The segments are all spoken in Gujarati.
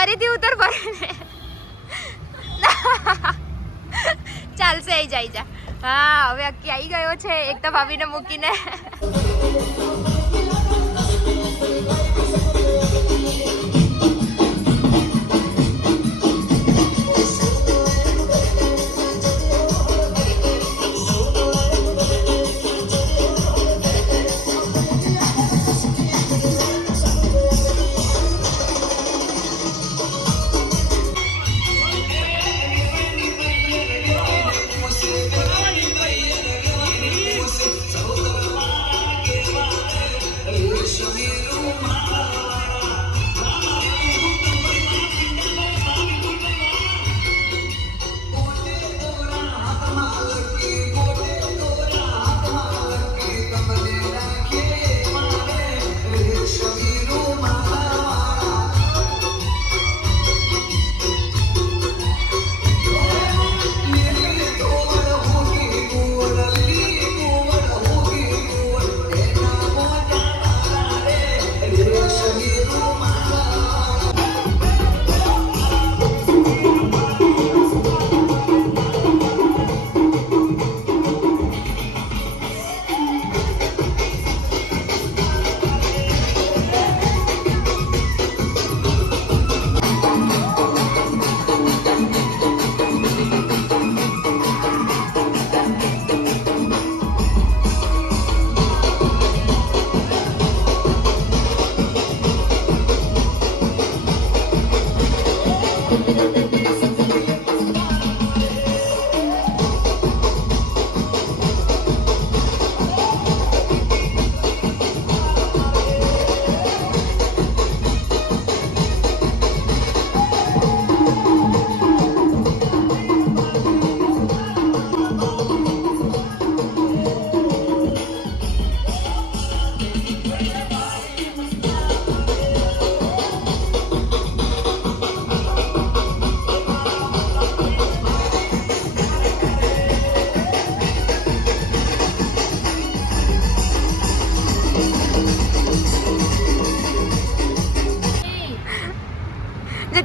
ફરીથી ઉતર ફરી ચાલશે એ જાય જા. હા હવે અક્કી આવી ગયો છે એકતા ભાભીને મૂકીને.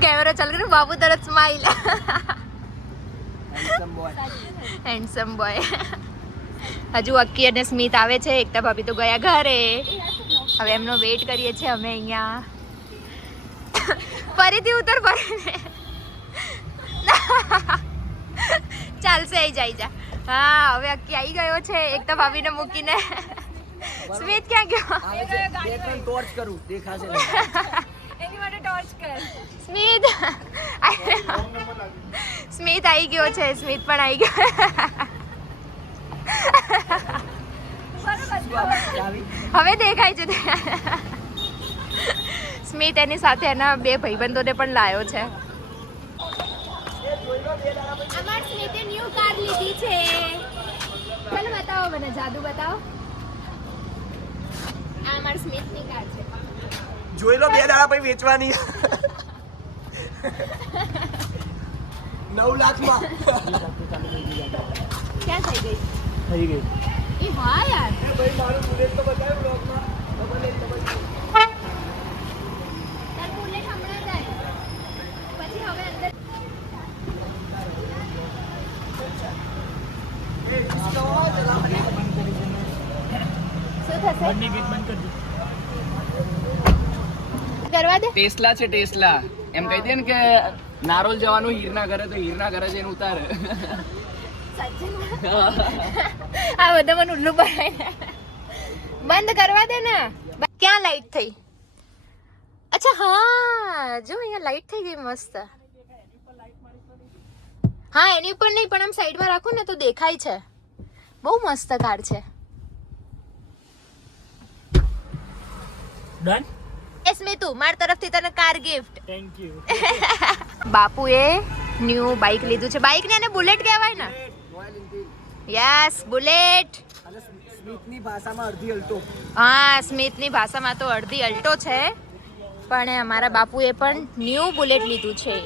कैमरा चल रहा है बाबू तरफ स्माइल હેન્ડસમ બોય હજુ અક્કી અને સ્મિત આવે છે એકતા ભાભી તો ગયા ઘરે હવે એમનો વેઇટ કરીએ છીએ અમે અહીંયા ફરીથી ઉતર ફરી ચાલશે એ જાય જા હા હવે અક્કી આવી ગયો છે એકતા ભાભીને મૂકીને સ્મિત ક્યાં ગયો ટોર્ચ કરું દેખાશે એની માટે ટોર્ચ કર સ્મિત સ્મિત આવી ગયો છે સ્મિત પણ આવી ગયો હવે દેખાય છે સ્મિત એની સાથે એના બે ભાઈબંધોને પણ લાવ્યો છે અમાર સ્મિતે ન્યુ કાર લીધી છે ચાલો બતાવો મને જાદુ બતાવો આ અમાર સ્મિતની કાર છે જોઈ લો 2 દાડા પછી વેચવાની 9 લાખમાં ક્યાં થઈ ગઈ એ હા યાર ભાઈ મારું બુલેટ તો બતાવ્યું બ્લોગમાં તાર બુલેટ હમણાં જાય પછી હવે અંદર શું થશે બંને ગેટ બંધ કરી દો કરવા દે ટેસ્લા છે ટેસ્લા એમ કહી દે ને કે નારોલ જવાનું હીરના ઘરે તો હીરના ઘરે જઈને ઉતારે આ બધા મને ઉલ્લુ બનાવીને બંધ કરવા દે ને ક્યાં લાઈટ થઈ અચ્છા હા જો અહીંયા લાઈટ થઈ ગઈ મસ્ત હા એની ઉપર નહીં પણ આમ સાઈડમાં રાખો ને તો દેખાય છે બહુ મસ્ત કાર છે ડન સ્મિતુ મારી તરફથી તને કાર ગિફ્ટ થેન્ક યુ બાપુએ ન્યુ બાઇક લીધું છે બાઇક ને એને બુલેટ કહેવાય ને યસ બુલેટ સ્મિતની ભાષામાં અડધી અલ્ટો હા સ્મિતની ભાષામાં તો અડધી અલ્ટો છે પણ અમારા બાપુએ પણ ન્યુ બુલેટ લીધું છે